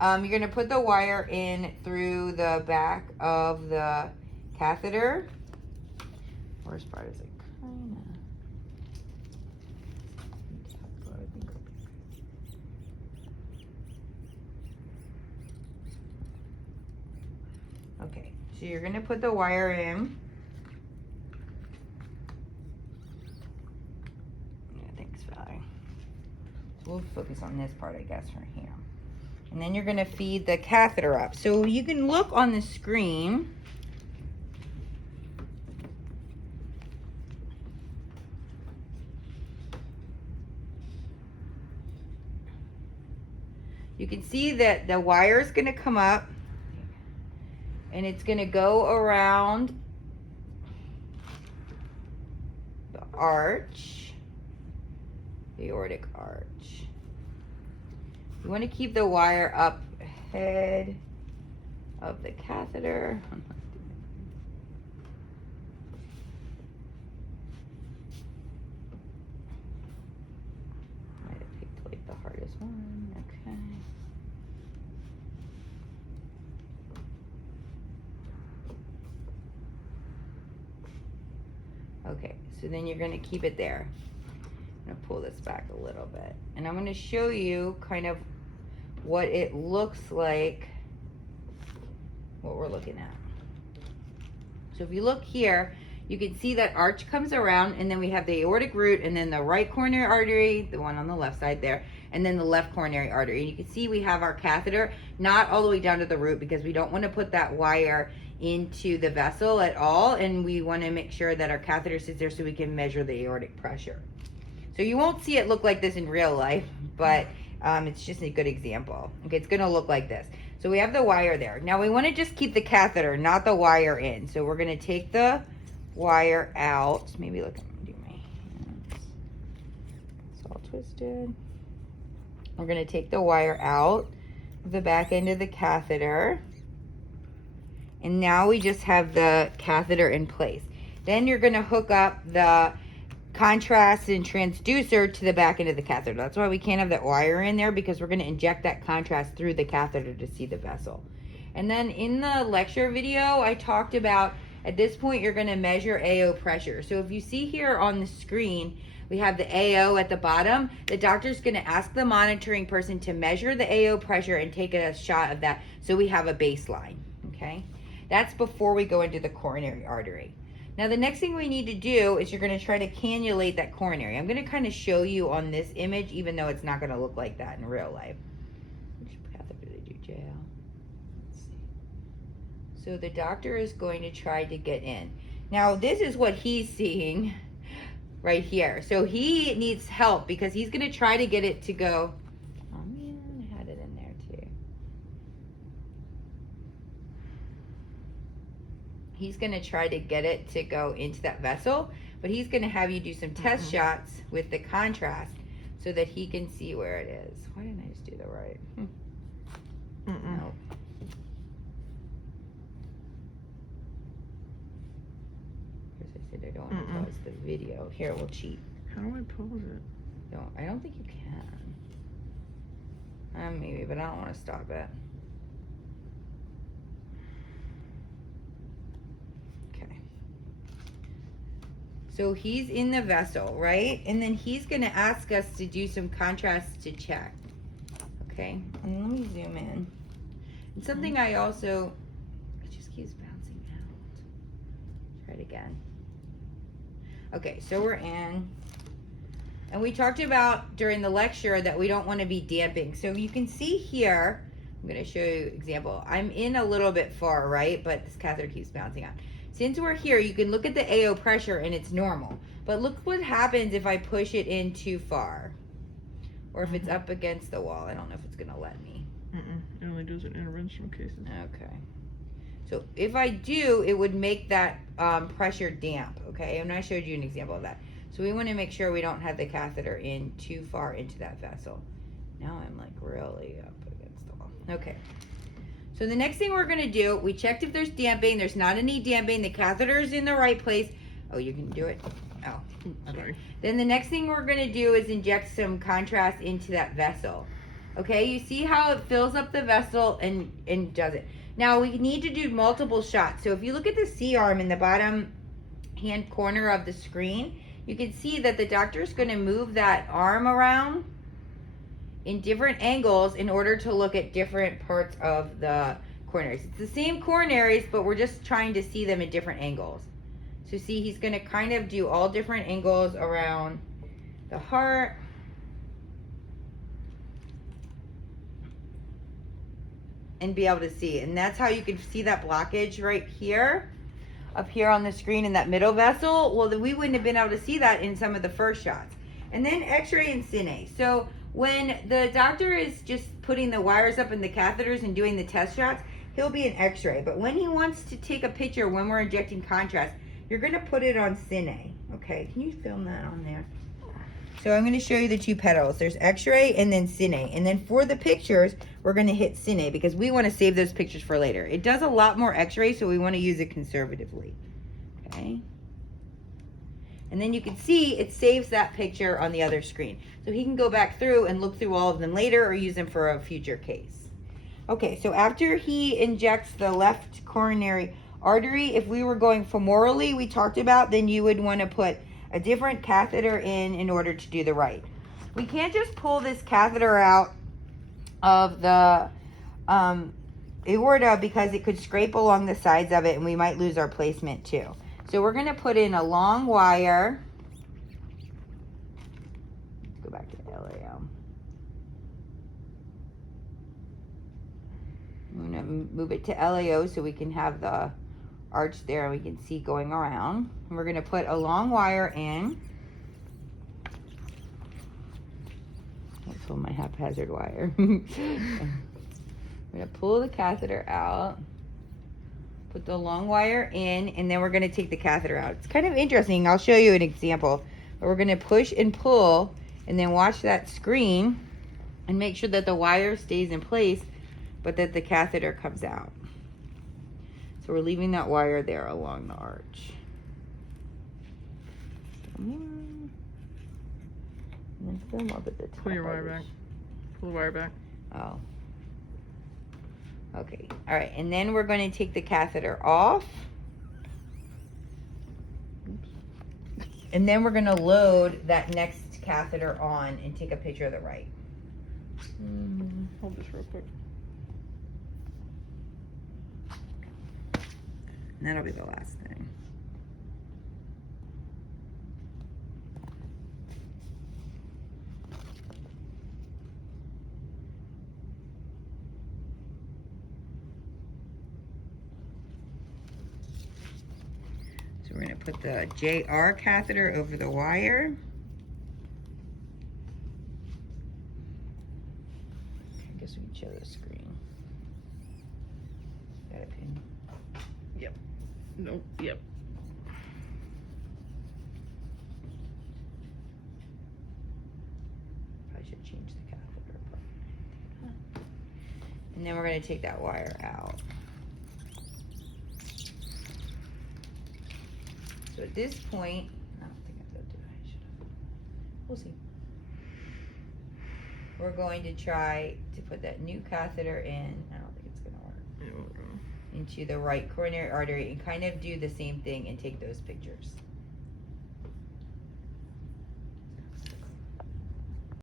You're going to put the wire in through the back of the catheter. Worst part is it kind of. Okay, so you're going to put the wire in. Yeah, thanks, Valerie. So we'll focus on this part, I guess, from here. And then you're going to feed the catheter up. So you can look on the screen. You can see that the wire is going to come up and it's going to go around the arch, the aortic arch. You want to keep the wire up ahead of the catheter. Might have picked like the hardest one. Okay. Okay, so then you're going to keep it there. I'm going to pull this back a little bit. And I'm going to show you kind of what it looks like, what we're looking at. So if you look here, you can see that arch comes around, and then we have the aortic root, and then the right coronary artery, the one on the left side there, and then the left coronary artery. And you can see we have our catheter not all the way down to the root because we don't want to put that wire into the vessel at all, and we want to make sure that our catheter sits there so we can measure the aortic pressure. So you won't see it look like this in real life, but it's just a good example. Okay, it's going to look like this. So we have the wire there. Now we want to just keep the catheter, not the wire in. So we're going to take the wire out. Maybe look, I'm going to do my hands. It's all twisted. We're going to take the wire out of the back end of the catheter. And now we just have the catheter in place. Then you're going to hook up the contrast and transducer to the back end of the catheter. That's why we can't have that wire in there, because we're going to inject that contrast through the catheter to see the vessel. And then in the lecture video, I talked about at this point you're going to measure AO pressure. So if you see here on the screen, we have the AO at the bottom. The doctor's going to ask the monitoring person to measure the AO pressure and take a shot of that so we have a baseline. Okay, that's before we go into the coronary artery. Now the next thing we need to do is you're going to try to cannulate that coronary. I'm going to kind of show you on this image, even though it's not going to look like that in real life. Which catheter did they do, JL? Let's see. So the doctor is going to try to get in. Now this is what he's seeing right here. So he needs help because he's going to try to get it to go. Oh man, I had it in there too. He's going to try to get it to go into that vessel, but he's going to have you do some test shots with the contrast so that he can see where it is. Why didn't I just do the right? Nope. Because I said I don't want to pause the video. Here, we'll cheat. How do I pause it? I don't think you can. Maybe, but I don't want to stop it. So he's in the vessel, right? And then he's going to ask us to do some contrast to check. Okay, and let me zoom in. And something I also, it just keeps bouncing out. Try it again. Okay, so we're in. And we talked about during the lecture that we don't want to be damping. So you can see here, I'm going to show you an example. I'm in a little bit far, right? But this catheter keeps bouncing out. Since we're here, you can look at the AO pressure and it's normal. But look what happens if I push it in too far. Or if it's up against the wall. I don't know if it's going to let me. It only does in interventional cases. Okay. So if I do, it would make that pressure damp, okay? And I showed you an example of that. So we want to make sure we don't have the catheter in too far into that vessel. Now I'm like really up against the wall. Okay. So the next thing we're going to do, we checked if there's damping. There's not any damping. The catheter is in the right place. Oh, you can do it? Oh, okay. Sorry. Then the next thing we're going to do is inject some contrast into that vessel. Okay, you see how it fills up the vessel and does it. Now we need to do multiple shots. So if you look at the C-arm in the bottom hand corner of the screen, you can see that the doctor is going to move that arm around in different angles in order to look at different parts of the coronaries. It's the same coronaries, but we're just trying to see them at different angles. So see, he's going to kind of do all different angles around the heart. And be able to see. And that's how you can see that blockage right here, up here on the screen in that middle vessel. Well, we wouldn't have been able to see that in some of the first shots. And then x-ray and cine. So when the doctor is just putting the wires up in the catheters and doing the test shots, he'll be an x-ray. But when he wants to take a picture when we're injecting contrast, you're going to put it on cine. Okay, can you film that on there? So I'm going to show you the two pedals. There's x-ray and then cine. And then for the pictures, we're going to hit cine because we want to save those pictures for later. It does a lot more x-ray, so we want to use it conservatively. Okay. And then you can see it saves that picture on the other screen. So he can go back through and look through all of them later or use them for a future case. Okay, so after he injects the left coronary artery, if we were going femorally, we talked about, then you would want to put a different catheter in order to do the right. We can't just pull this catheter out of the aorta because it could scrape along the sides of it and we might lose our placement too. So we're going to put in a long wire. Let's go back to the LAO. I'm going to move it to LAO so we can have the arch there and we can see going around. And we're going to put a long wire in. I'll pull my haphazard wire. I'm going to pull the catheter out, put the long wire in, and then we're going to take the catheter out. It's kind of interesting. I'll show you an example. But we're going to push and pull and then watch that screen and make sure that the wire stays in place but that the catheter comes out. So we're leaving that wire there along the arch. And then film up at the top. Pull your wire back. Pull the wire back. Oh. Okay. All right. And then we're going to take the catheter off. And then we're going to load that next catheter on and take a picture of the right. Hold this real quick. And that'll be the last thing. So we're going to put the JR catheter over the wire. I guess we can show the screen. Got a pin. Yep. Nope. Yep. I should change the catheter. And then we're going to take that wire out. So at this point, I don't think I'm going to do it. I should have. We'll see. We're going to try to put that new catheter in. I don't think it's going to work. Yeah, we'll go. Into the right coronary artery and kind of do the same thing and take those pictures.